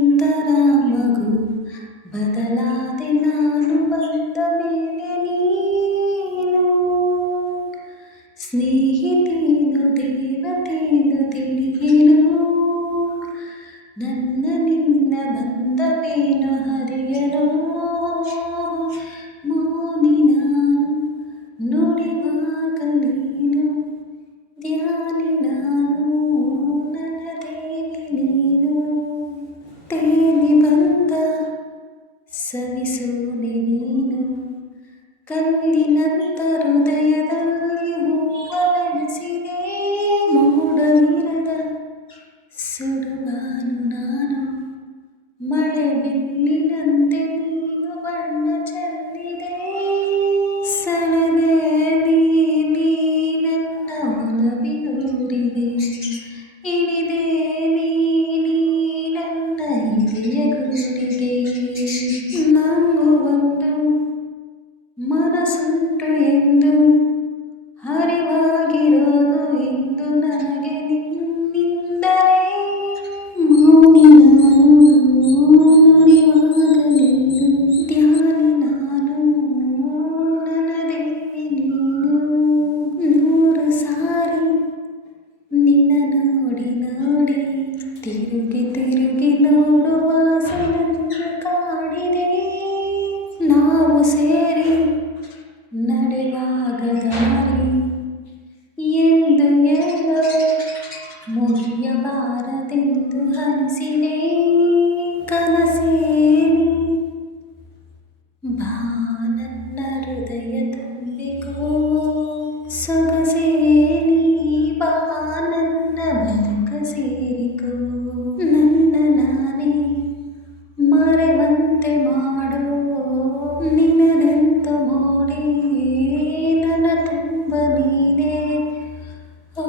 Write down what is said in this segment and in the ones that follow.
ಸುಂದರ ಮಗು ಬದಲಾದೆ ನಾನು ಬಂದ ಮೇಲೆ ನೀನು ಸ್ನೇಹಿತೇನು ದೇವತೇನು ತಿಳಿಯೇನು ನನ್ನ ನಿನ್ನ ಬಂದವೇನು ಹರಿಯಲು ಮೌನಿ ನಾನು ನುಡಿವಾಗ ನೀನು ಧ್ಯಾನಿ ನಾನು ನನ್ನ ದೇವಿ ನೀನು ತೇಲಿ ಬಂದ ಸವಿಸೋನೆ ನೀನು ಕಲ್ಲಿನಂತ ಹೃದಯದಲ್ಲಿ ಹೂವ ಬೆಳೆಸಿದೆ ಮೋಡವಿರದ ಸುಡುವಾನು ನಾನು ಮಳೆ ಬಿಲ್ಲಿನಂತೆ ನೀನು ಬಣ್ಣ ಚೆಲ್ಲಿದೆ ಸೆಳೆದೆ ನೀ ನನ್ನ ಒಲವಿನೂರಿಗೆ ಇಳಿದೆ ನೀ ನನ್ನ ಹಿರಿಯ ಗುರುಡಿಗೆ ನಂಗು ಒಂದು ಮನಸ್ಸುಂಟು ಎಂದು ಹರಿವಾಗಿರೋದು ಎಂದು ನನಗೆ ನಿನ್ನಿಂದಲೇ ಮೌನಿ ನಾನು ನುಡಿವಾಗ ನೀನು ಧ್ಯಾನಿ ನಾನು ನನ್ನ ದೇವಿ ನೀನು ನೂರು ಸಾರಿ ನಿನ್ನ ನೋಡಿ ನೋಡಿ ತಿರುಗಿ ತಿರುಗಿ ನೋಡುವ ಆಸೆಯನ್ನು ಕಾಡಿದೆ ನಾವು ಸೇರಿ ನಡೆವಾಗ ದಾರಿ ಎಂದು ಎಲ್ಲೋ ಮುಗಿಯಬಾರದೆಂದು ಹರಿಸಿದೆ ಕನಸೇನು ಬಾ ನನ್ನ ಹೃದಯ ತುಂಬಿಕೋ ಸೊಗಸೇನಿ ಬಾ ನನ್ನ ಬದುಕ ಸೇರಿಕೋ ನನ್ನ ನಾನೇ ಮರೆವಂತೆ ಮಾಡೋ ನಿನನೆಂತ ಮೋಡಿ ನನ್ನ ತುಂಬ ನೀನೇ ಓ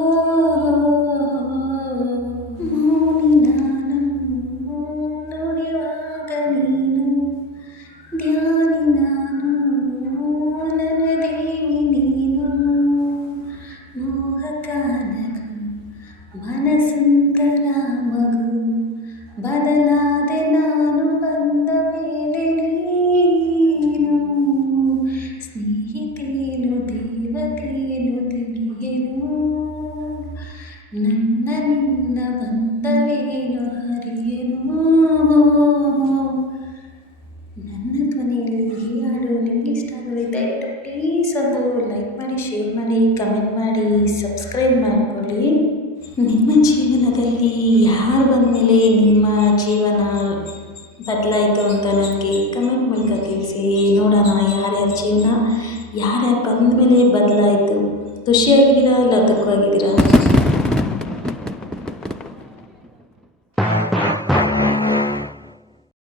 ಮೌನಿ ನಾನು ನುಡಿವಾಗ ನೀನು ಧ್ಯಾನಿ ನಾನು ನನ್ನ ದೇವಿ ನೀನು ಮೋಹಕಾನಗು ಮನಸ್ಸುಂದರ ಮಗು ಬದಲಾದೆ ನಾನು ಬಂದ ಮೇಲೆ ನೀನು ಸ್ನೇಹಿತೇನು ದೇವತೇನು ತಿಳಿಯೇನು ನನ್ನ ನಿನ್ನ ಬಂದವೇನು ಹರಿಯೇನು ನನ್ನ ಧ್ವನಿಯಲ್ಲಿ ಈ ಹಾಡು ನಿಮಗೆ ಇಷ್ಟ ಆಗಿದೆ ದಯವಿಟ್ಟು ಪ್ಲೀಸ್ ಒಂದು ಲೈಕ್ ಮಾಡಿ ಶೇರ್ ಮಾಡಿ ಕಮೆಂಟ್ ಮಾಡಿ ಸಬ್ಸ್ಕ್ರೈಬ್ ಮಾಡಿಕೊಳ್ಳಿ ನಿಮ್ಮ ಜೀವನದಲ್ಲಿ ಯಾರು ಬಂದಮೇಲೆ ನಿಮ್ಮ ಜೀವನ ಬದಲಾಯಿತು ಅಂತ ನನಗೆ ಕಮೆಂಟ್ ಮೂಲಕ ತಿಳಿಸಿ ನೋಡೋಣ ಯಾರ್ಯಾರ ಜೀವನ ಯಾರ್ಯಾರು ಬಂದಮೇಲೆ ಬದಲಾಯಿತು ಖುಷಿಯಾಗಿದ್ದೀರಾ ಇಲ್ಲ ದುಃಖವಾಗಿದ್ದೀರಾ